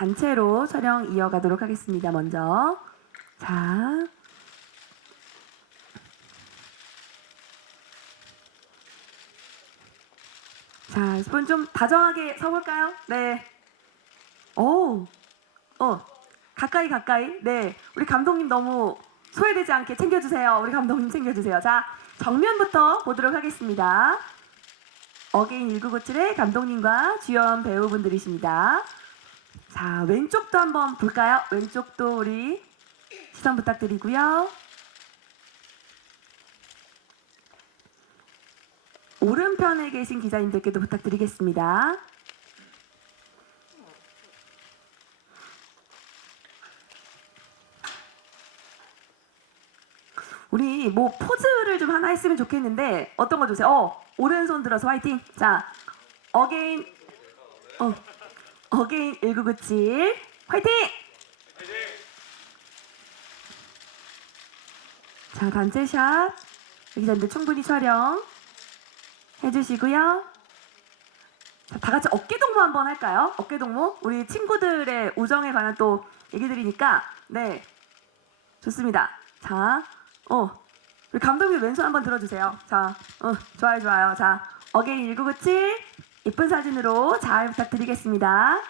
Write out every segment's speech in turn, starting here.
단체로 촬영 이어가도록 하겠습니다. 먼저. 자. 자, 여러분 좀 다정하게 서볼까요? 네. 오, 어, 가까이 가까이. 네, 우리 감독님 너무 소외되지 않게 챙겨주세요. 우리 감독님 챙겨주세요. 자, 정면부터 보도록 하겠습니다. 어게인 1997의 감독님과 주연 배우분들이십니다. 자, 왼쪽도 한번 볼까요? 왼쪽도 우리 시선 부탁드리고요. 오른편에 계신 기자님들께도 부탁드리겠습니다. 우리 뭐 포즈를 좀 하나 했으면 좋겠는데 어떤 거 주세요? 어, 오른손 들어서 화이팅. 자, 어게인 어, 어게인 1997 화이팅! 자, 단체샷 기자님들 충분히 촬영 해주시고요. 자, 다 같이 어깨 동무 한번 할까요? 어깨 동무. 우리 친구들의 우정에 관한 또 얘기들이니까 네 좋습니다. 자, 어 우리 감독님 왼손 한번 들어주세요. 자, 어 좋아요 좋아요. 자, 어게인 1997 예쁜 사진으로 잘 부탁드리겠습니다.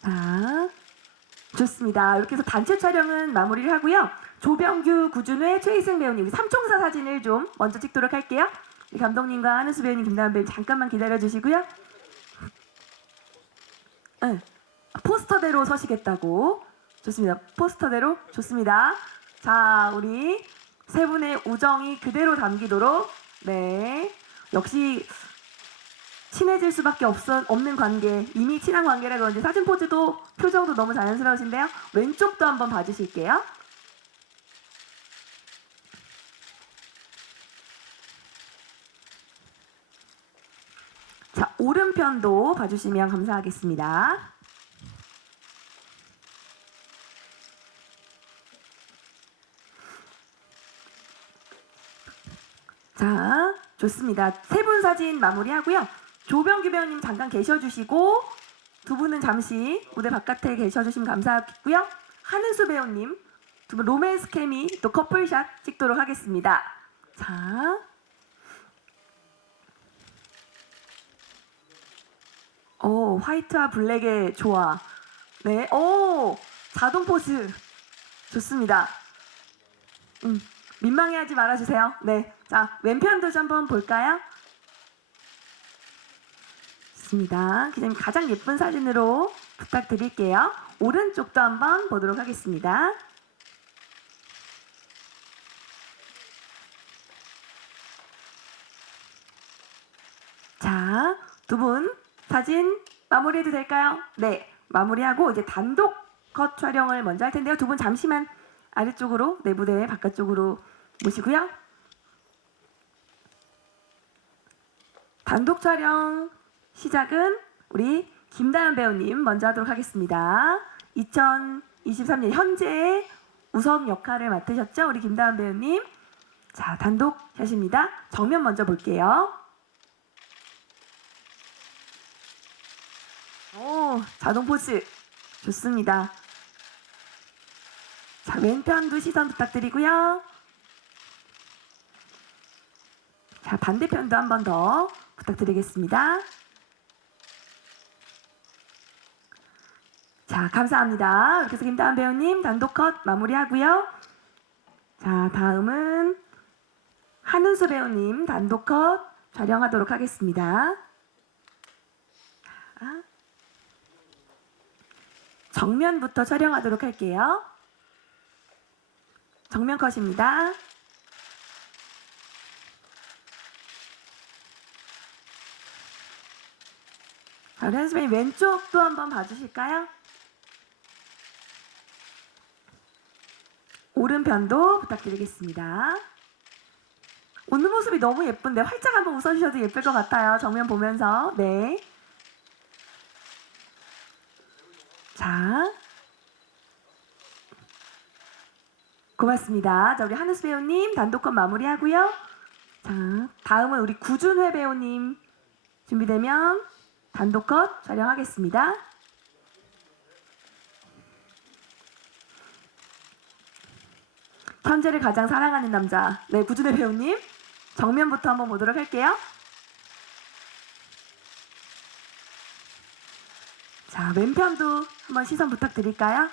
자, 좋습니다. 이렇게 해서 단체 촬영은 마무리를 하고요. 조병규, 구준회, 최희승 배우님 삼총사 사진을 좀 먼저 찍도록 할게요. 감독님과 한은수 배우님, 김다은 배우님 잠깐만 기다려 주시고요. 네, 포스터대로 서시겠다고. 좋습니다. 포스터대로 좋습니다. 자, 우리 세 분의 우정이 그대로 담기도록 네. 역시 친해질 수밖에 없어, 없는 관계, 이미 친한 관계라 그런지 사진 포즈도 표정도 너무 자연스러우신데요. 왼쪽도 한번 봐주실게요. 자, 오른편도 봐주시면 감사하겠습니다. 자, 좋습니다. 세 분 사진 마무리하고요. 조병규 배우님 잠깐 계셔주시고 두 분은 잠시 무대 바깥에 계셔주시면 감사하겠고요. 한은수 배우님 두 분 로맨스 케미 또 커플샷 찍도록 하겠습니다. 자, 오 화이트와 블랙의 조화. 네, 오 자동 포즈 좋습니다. 음, 민망해하지 말아주세요. 네, 자 왼편도 좀 한번 볼까요? 좋습니다. 기자님 가장 예쁜 사진으로 부탁드릴게요. 오른쪽도 한번 보도록 하겠습니다. 자, 두 분 사진 마무리해도 될까요? 네, 마무리하고 이제 단독 컷 촬영을 먼저 할 텐데요. 두 분 잠시만 아래쪽으로 내 무대 바깥쪽으로 모시고요. 단독 촬영 시작은 우리 김다연 배우님 먼저 하도록 하겠습니다. 2023년 현재 우석 역할을 맡으셨죠? 우리 김다연 배우님. 자, 단독 샷입니다. 정면 먼저 볼게요. 오, 자동 포즈. 좋습니다. 자, 왼편도 시선 부탁드리고요. 자, 반대편도 한 번 더 부탁드리겠습니다. 자, 감사합니다. 이렇게 해서 김다은 배우님 단독 컷 마무리하고요. 자, 다음은 한은수 배우님 단독 컷 촬영하도록 하겠습니다. 자, 정면부터 촬영하도록 할게요. 정면 컷입니다. 자, 우리 한수님 왼쪽도 한번 봐주실까요? 오른편도 부탁드리겠습니다. 웃는 모습이 너무 예쁜데 활짝 한번 웃어주셔도 예쁠 것 같아요. 정면 보면서. 네. 자. 고맙습니다. 자, 우리 한우수 배우님 단독컷 마무리하고요. 자, 다음은 우리 구준회 배우님 준비되면 단독 컷 촬영하겠습니다. 현재를 가장 사랑하는 남자. 네, 구준혜 배우님. 정면부터 한번 보도록 할게요. 자, 왼편도 한번 시선 부탁드릴까요?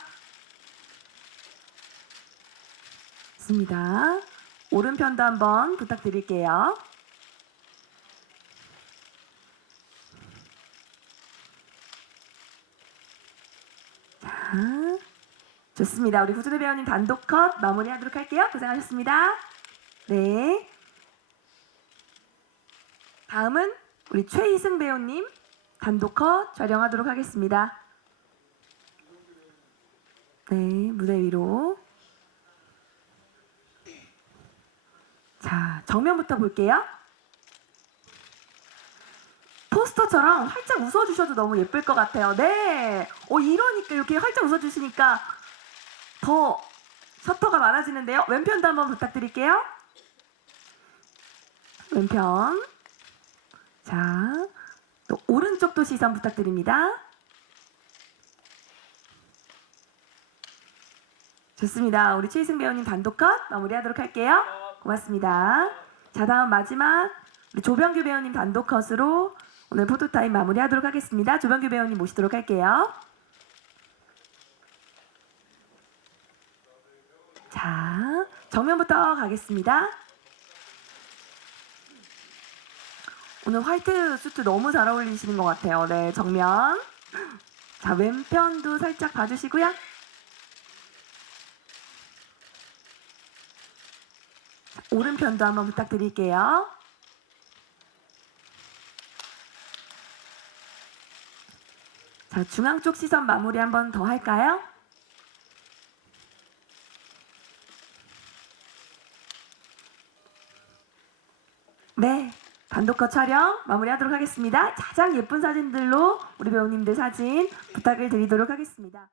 있습니다. 오른편도 한번 부탁드릴게요. 좋습니다. 우리 구준혜 배우님 단독 컷 마무리하도록 할게요. 고생하셨습니다. 네. 다음은 우리 최희승 배우님 단독 컷 촬영하도록 하겠습니다. 네, 무대 위로. 자, 정면부터 볼게요. 포스터처럼 활짝 웃어주셔도 너무 예쁠 것 같아요. 네. 어, 이러니까 이렇게 활짝 웃어주시니까 더 셔터가 많아지는데요. 왼편도 한번 부탁드릴게요. 왼편. 자, 또 오른쪽도 시선 부탁드립니다. 좋습니다. 우리 최희승 배우님 단독 컷 마무리하도록 할게요. 고맙습니다. 자, 다음 마지막 우리 조병규 배우님 단독 컷으로 오늘 포토타임 마무리하도록 하겠습니다. 조병규 배우님 모시도록 할게요. 자, 정면부터 가겠습니다. 오늘 화이트 수트 너무 잘 어울리시는 것 같아요. 네, 정면. 자, 왼편도 살짝 봐주시고요. 자, 오른편도 한번 부탁드릴게요. 자, 중앙 쪽 시선 마무리 한 번 더 할까요? 네, 단독컷 촬영 마무리하도록 하겠습니다. 가장 예쁜 사진들로 우리 배우님들 사진 부탁을 드리도록 하겠습니다.